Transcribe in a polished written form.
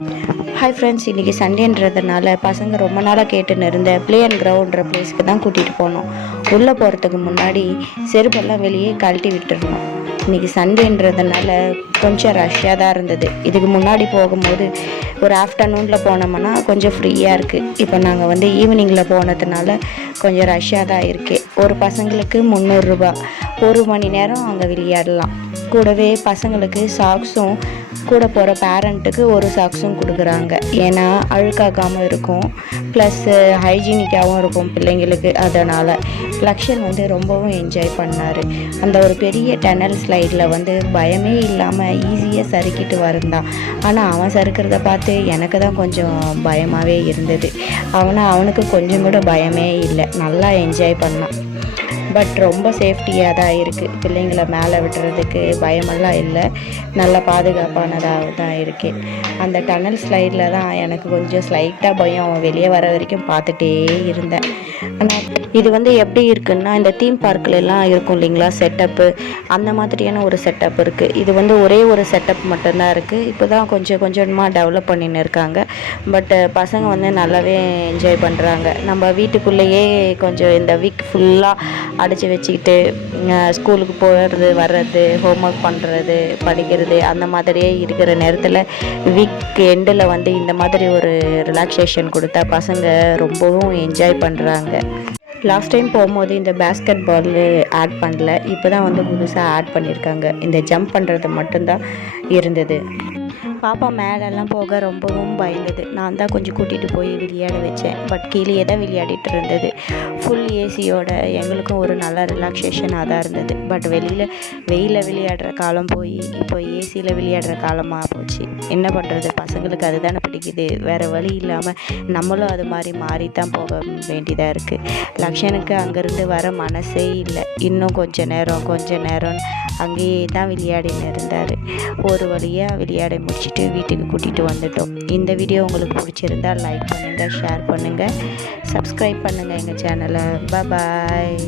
Hi friends, இன்றைக்கி சண்டேன்றதுனால பசங்க ரொம்ப நாளாக கேட்டுன்னு இருந்த ப்ளே அண்ட் கிரவுண்ட்ற பிளேஸ்க்கு தான் கூட்டிகிட்டு போனோம். உள்ளே போகிறதுக்கு முன்னாடி செருப்பெல்லாம் வெளியே கழட்டி விட்டுருந்தோம். இன்றைக்கி சண்டேன்றதுனால கொஞ்சம் ரஷ்ஷாக தான் இருந்தது. இதுக்கு முன்னாடி போகும்போது ஒரு ஆஃப்டர்நூனில் போனோம்னா கொஞ்சம் ஃப்ரீயாக இருக்குது. இப்போ நாங்கள் ஈவினிங்கில் போனதுனால கொஞ்சம் ரஷ்ஷாக தான் இருக்குது. ஒரு பசங்களுக்கு 300 ரூபா, 1 மணி நேரம் அங்கே விளையாடலாம். கூடவே பசங்களுக்கு சாக்ஸும், கூட போகிற பேரண்ட்டுக்கு ஒரு சாக்ஸும் கொடுக்குறாங்க. ஏன்னா அழுக்காக்காமல் இருக்கும், ப்ளஸ் ஹைஜீனிக்காகவும் இருக்கும் பிள்ளைங்களுக்கு. அதனால் லக்ஷன் ரொம்பவும் என்ஜாய் பண்ணார். அந்த ஒரு பெரிய டனல் ஸ்லைடில் பயமே இல்லாமல் ஈஸியாக சறுக்கிட்டு வருந்தான். ஆனால் அவன் சறுக்கிறத பார்த்து எனக்கு தான் கொஞ்சம் பயமாகவே இருந்தது. அவனுக்கு கொஞ்சம் கூட பயமே இல்லை, நல்லா என்ஜாய் பண்ணான். பட் ரொம்ப சேஃப்டியாக தான் இருக்குது. பிள்ளைங்களை மேலே விட்டுறதுக்கு பயமெல்லாம் இல்லை, நல்ல பாதுகாப்பானதாக தான் இருக்குது. அந்த டனல் ஸ்லைடில் தான் எனக்கு கொஞ்சம் ஸ்லைட்டாக பயம். அவன் வெளியே வர வரைக்கும் பார்த்துட்டே இருந்தேன். ஆனால் இது எப்படி இருக்குன்னா, இந்த தீம் பார்க்கிலலாம் இருக்கும் இல்லைங்களா செட்டப்பு, அந்த மாதிரியான ஒரு செட்டப் இருக்குது. இது ஒரே ஒரு செட்டப் மட்டும்தான் இருக்குது. இப்போ தான் கொஞ்சம் கொஞ்சமாக டெவலப் பண்ணின்னு இருக்காங்க. பட் பசங்க நல்லாவே என்ஜாய் பண்ணுறாங்க. நம்ம வீட்டுக்குள்ளேயே கொஞ்சம் இந்த வீக் ஃபுல்லாக அடைச்சி வச்சுக்கிட்டு ஸ்கூலுக்கு போகிறது வர்றது, ஹோம்ஒர்க் பண்ணுறது, படிக்கிறது, அந்த மாதிரியே இருக்கிற நேரத்தில் வீக் எண்டில் இந்த மாதிரி ஒரு ரிலாக்ஸேஷன் கொடுத்தா பசங்க ரொம்பவும் என்ஜாய் பண்ணுறாங்க. லாஸ்ட் டைம் போகும்போது இந்த பேஸ்கெட் பால் ஆட் பண்ணல, இப்போ தான் புதுசாக ஆட் பண்ணியிருக்காங்க. இந்த ஜம்ப் பண்ணுறது மட்டும்தான் இருந்தது. பாப்பா மேலெல்லாம் போக ரொம்பவும் பயந்தது. நான் தான் கொஞ்சம் கூட்டிகிட்டு போய் விளையாட வச்சேன். பட் கீழே தான் விளையாடிட்டு இருந்தது. ஃபுல் ஏசியோட எங்களுக்கும் ஒரு நல்ல ரிலாக்ஸேஷனாக தான் இருந்தது. பட் வெயிலில் விளையாடுற காலம் போய் இப்போ ஏசியில் விளையாடுற காலமாக போச்சு. என்ன பண்ணுறது, பசங்களுக்கு அதுதானே பிடிக்குது. வேறு வழி இல்லாமல் நம்மளும் அது மாதிரி மாறி தான் போக வேண்டியதாக இருக்குது. லக்ஷனுக்கு அங்கேருந்து வர மனசே இல்லை. இன்னும் கொஞ்ச நேரம் அங்கேயே தான் விளையாடின்னு இருந்தார். ஒரு வழியாக விளையாட முடிச்சுட்டு வீட்டுக்கு கூட்டிகிட்டு வந்துட்டோம். இந்த வீடியோ உங்களுக்கு பிடிச்சிருந்தால் லைக் பண்ணுங்கள், ஷேர் பண்ணுங்கள், சப்ஸ்கிரைப் பண்ணுங்கள் எங்கள் சேனலை. பாய்.